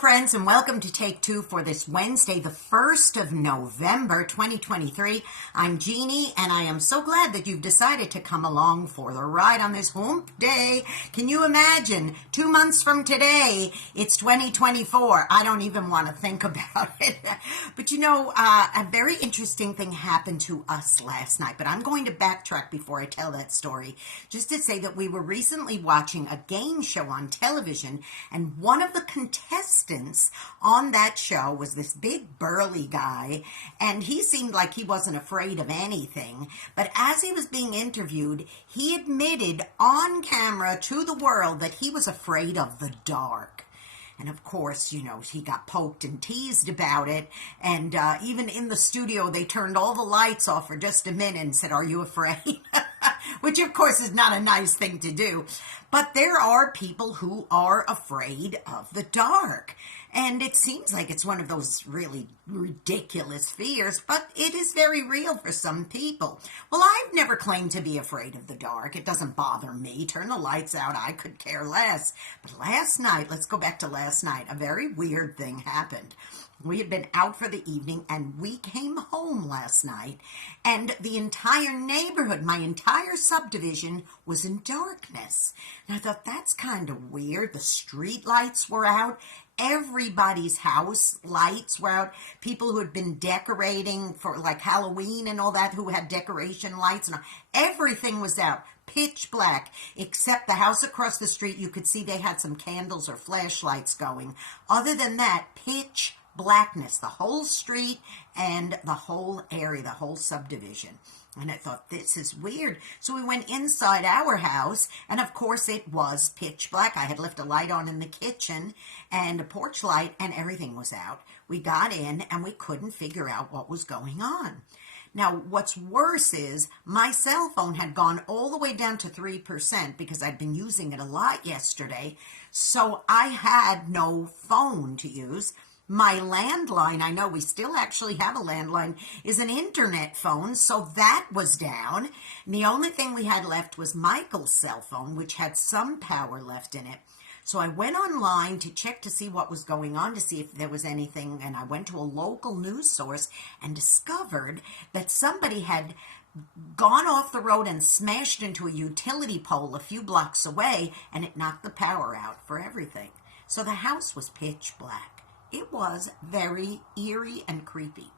friends, and welcome to Take Two for this Wednesday, the 1st of November, 2023. I'm Jeannie, and I am so glad that you've decided to come along for the ride on this hump day. Can you imagine? 2 months from today, it's 2024. I don't even want to think about it. But you know, a very interesting thing happened to us last night, but I'm going to backtrack before I tell that story, just to say that we were recently watching a game show on television, and one of the contestants on that show was this big burly guy, and he seemed like he wasn't afraid of anything. But as he was being interviewed, he admitted on camera to the world that he was afraid of the dark. And of course, you know, he got poked and teased about it. And even in the studio, they turned all the lights off for just a minute and said, "Are you afraid?" Which, of course, is not a nice thing to do. But there are people who are afraid of the dark. And it seems like it's one of those really ridiculous fears, but it is very real for some people. Well, I've never claimed to be afraid of the dark. It doesn't bother me. Turn the lights out. I could care less. But last night, let's go back to last night, a very weird thing happened. We had been out for the evening, and we came home last night, and the entire neighborhood, my entire subdivision, was in darkness. And I thought, that's kind of weird. The street lights were out. Everybody's house lights were out. People who had been decorating for like Halloween and all that, who had decoration lights, and everything was out. Pitch black, except the house across the street, you could see they had some candles or flashlights going. Other than that, pitch blackness, the whole street and the whole area, the whole subdivision. And I thought, this is weird. So we went inside our house, and of course it was pitch black. I had left a light on in the kitchen and a porch light, and everything was out. We got in, and we couldn't figure out what was going on. Now, what's worse is my cell phone had gone all the way down to 3% because I'd been using it a lot yesterday. So I had no phone to use. My landline, I know we still actually have a landline, is an internet phone, so that was down. And the only thing we had left was Michael's cell phone, which had some power left in it. So I went online to check to see what was going on, to see if there was anything, and I went to a local news source and discovered that somebody had gone off the road and smashed into a utility pole a few blocks away, and it knocked the power out for everything. So the house was pitch black. It was very eerie and creepy.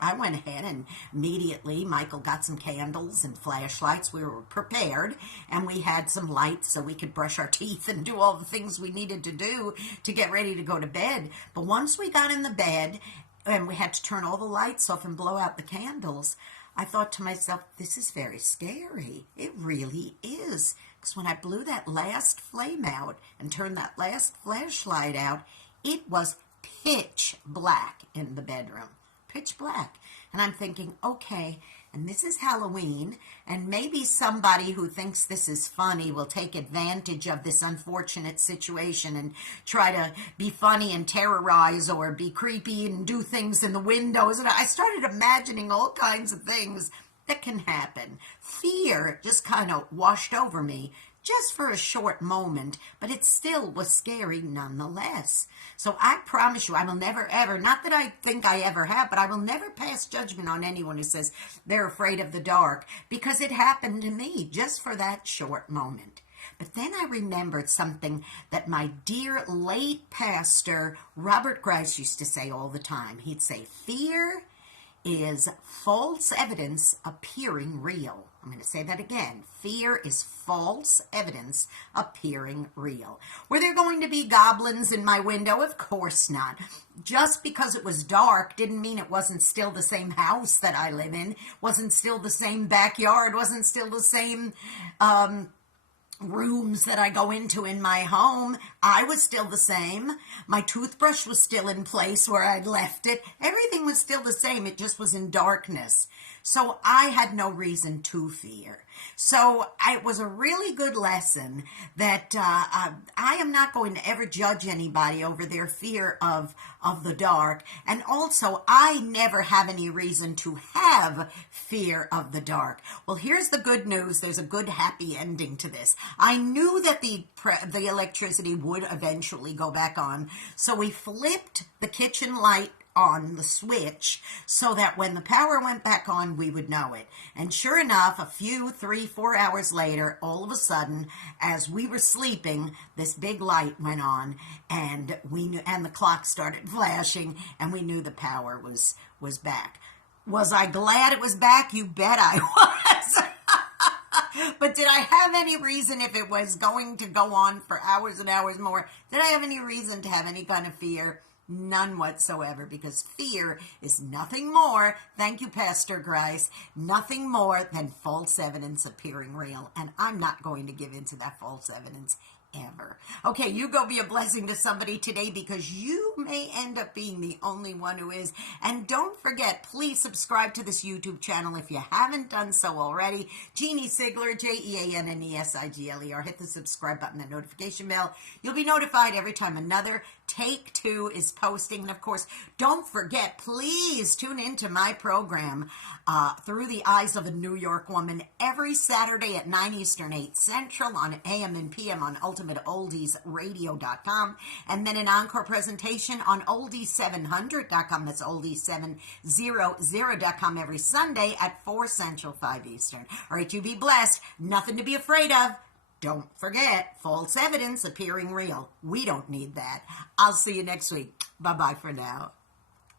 I went ahead and immediately Michael got some candles and flashlights. We were prepared, and we had some lights so we could brush our teeth and do all the things we needed to do to get ready to go to bed. But once we got in the bed and we had to turn all the lights off and blow out the candles, I thought to myself, this is very scary. It really is. Because when I blew that last flame out and turned that last flashlight out, it was pitch black in the bedroom. Pitch black. And I'm thinking, okay, and this is Halloween, and maybe somebody who thinks this is funny will take advantage of this unfortunate situation and try to be funny and terrorize or be creepy and do things in the windows. And I started imagining all kinds of things that can happen. Fear just kind of washed over me, just for a short moment, but it still was scary nonetheless. So I promise you, I will never ever, not that I think I ever have, but I will never pass judgment on anyone who says they're afraid of the dark, because it happened to me just for that short moment. But then I remembered something that my dear late pastor, Robert Grice, used to say all the time. He'd say, fear is false evidence appearing real. I'm going to say that again. Fear is false evidence appearing real. Were there going to be goblins in my window? Of course not. Just because it was dark didn't mean it wasn't still the same house that I live in, wasn't still the same backyard, wasn't still the same rooms that I go into in my home. I was still the same. My toothbrush was still in place where I'd left it. Everything was still the same. It just was in darkness. So I had no reason to fear. So it was a really good lesson that I am not going to ever judge anybody over their fear of the dark. And also, I never have any reason to have fear of the dark. Well, here's the good news. There's a good, happy ending to this. I knew that the electricity would eventually go back on. So we flipped the kitchen light on the switch so that when the power went back on, we would know it. And sure enough, a few 3-4 hours later, all of a sudden, as we were sleeping, this big light went on, and we knew, and the clock started flashing, and we knew the power was back. Was I glad it was back? You bet I was. But did I have any reason, if it was going to go on for hours and hours more, did I have any reason to have any kind of fear? None whatsoever, because fear is nothing more, thank you, Pastor Grice, nothing more than false evidence appearing real. And I'm not going to give in to that false evidence ever. Okay, you go be a blessing to somebody today, because you may end up being the only one who is. And don't forget, please subscribe to this YouTube channel if you haven't done so already. Jeanne Sigler, JeanneSigler. Hit the subscribe button and notification bell. You'll be notified every time another Take Two is posting. And of course, don't forget, please tune into my program, Through the Eyes of a New York Woman, every Saturday at 9 Eastern, 8 Central on AM and PM on UltimateOldiesRadio.com, and then an encore presentation on Oldies700.com. That's Oldies700.com every Sunday at 4 Central, 5 Eastern. All right, you be blessed. Nothing to be afraid of. Don't forget, false evidence appearing real. We don't need that. I'll see you next week. Bye-bye for now.